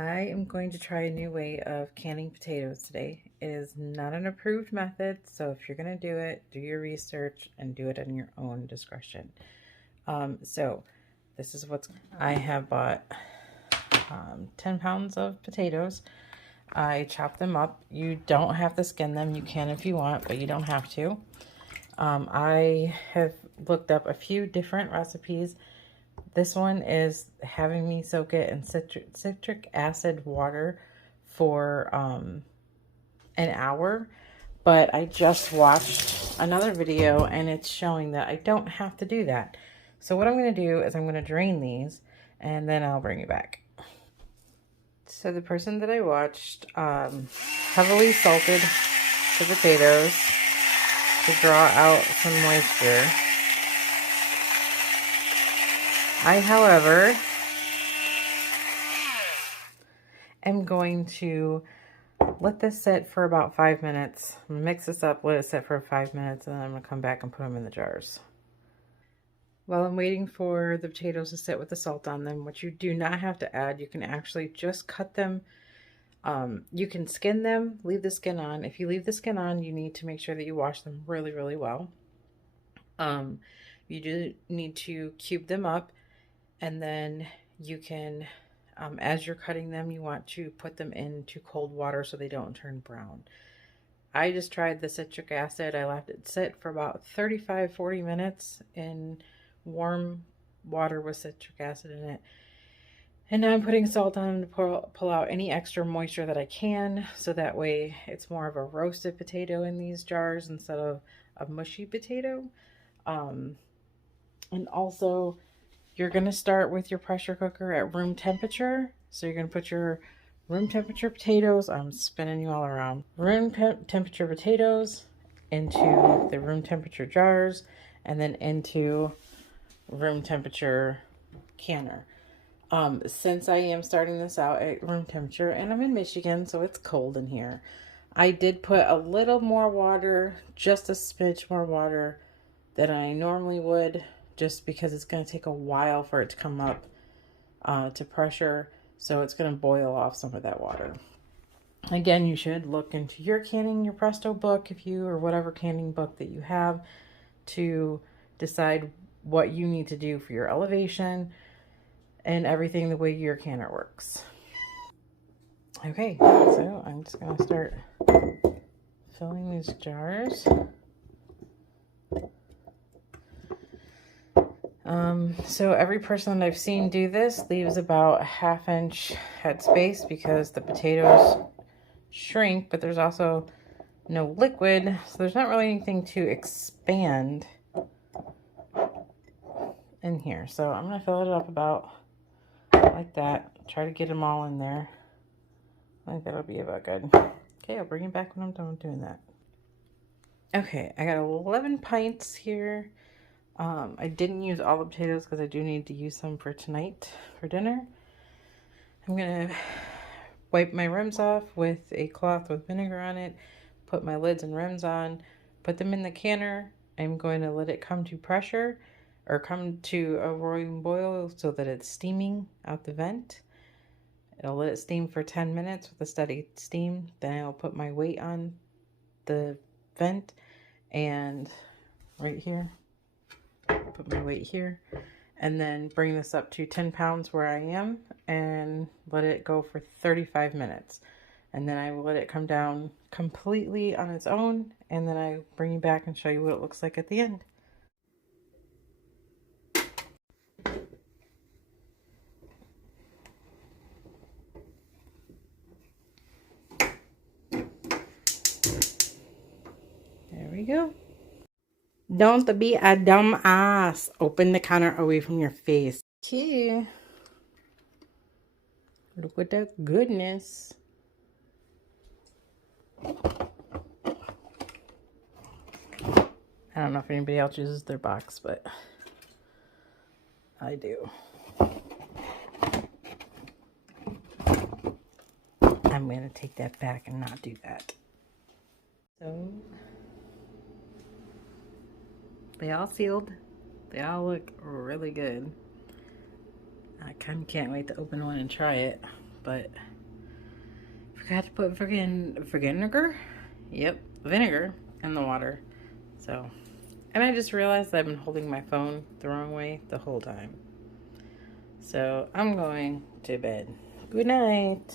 I am going to try a new way of canning potatoes today. It is not an approved method, so if you're going to do it, do your research and do it in your own discretion. So this is what's, I have bought 10 pounds of potatoes. I chop them up. You don't have to skin them. You can if you want, but you don't have to. I have looked up a few different recipes. This one is having me soak it in citric acid water for an hour, but I just watched another video and it's showing that I don't have to do that. So what I'm going to do is I'm going to drain these and then I'll bring you back. So the person that I watched heavily salted the potatoes to draw out some moisture. I, however, am going to let this sit for about 5 minutes. I'm gonna mix this up, let it sit for 5 minutes, and then I'm gonna come back and put them in the jars. While I'm waiting for the potatoes to sit with the salt on them, which you do not have to add, you can actually just cut them. You can skin them, leave the skin on. If you leave the skin on, you need to make sure that you wash them really, really well. You do need to cube them up, and then you can, as you're cutting them, you want to put them into cold water so they don't turn brown. I just tried the citric acid. I left it sit for about 35-40 minutes in warm water with citric acid in it. And now I'm putting salt on to pull out any extra moisture that I can, so that way it's more of a roasted potato in these jars instead of a mushy potato. And also, you're going to start with your pressure cooker at room temperature. So you're going to put your room temperature potatoes, I'm spinning you all around, room temperature potatoes into the room temperature jars, and then into room temperature canner. Since I am starting this out at room temperature, and I'm in Michigan, so it's cold in here, I did put a little more water, just a smidge more water than I normally would, just because it's going to take a while for it to come up to pressure. So it's going to boil off some of that water. Again, you should look into your canning, your Presto book, or whatever canning book that you have, to decide what you need to do for your elevation and everything the way your canner works. Okay, so I'm just going to start filling these jars. So every person that I've seen do this leaves about a ½ inch headspace because the potatoes shrink, but there's also no liquid, so there's not really anything to expand in here. So I'm going to fill it up about like that. Try to get them all in there. I think that'll be about good. Okay, I'll bring it back when I'm done doing that. Okay, I got 11 pints here. I didn't use all the potatoes because I do need to use some for tonight for dinner. I'm going to wipe my rims off with a cloth with vinegar on it, put my lids and rims on, put them in the canner. I'm going to let it come to pressure, or come to a roaring boil so that it's steaming out the vent. I'll let it steam for 10 minutes with a steady steam. Then I'll put my weight on the vent, and right here, put my weight here, and then bring this up to 10 pounds where I am and let it go for 35 minutes. And then I will let it come down completely on its own, and then I bring you back and show you what it looks like at the end. There we go. Don't be a dumb ass. Open the counter away from your face. Okay. Look at that goodness. I don't know if anybody else uses their box, but I do. I'm going to take that back and not do that. So, they all sealed. They all look really good. I kind of can't wait to open one and try it, but forgot to put friggin' vinegar. Yep, vinegar in the water. So, and I just realized I've been holding my phone the wrong way the whole time. So I'm going to bed. Good night.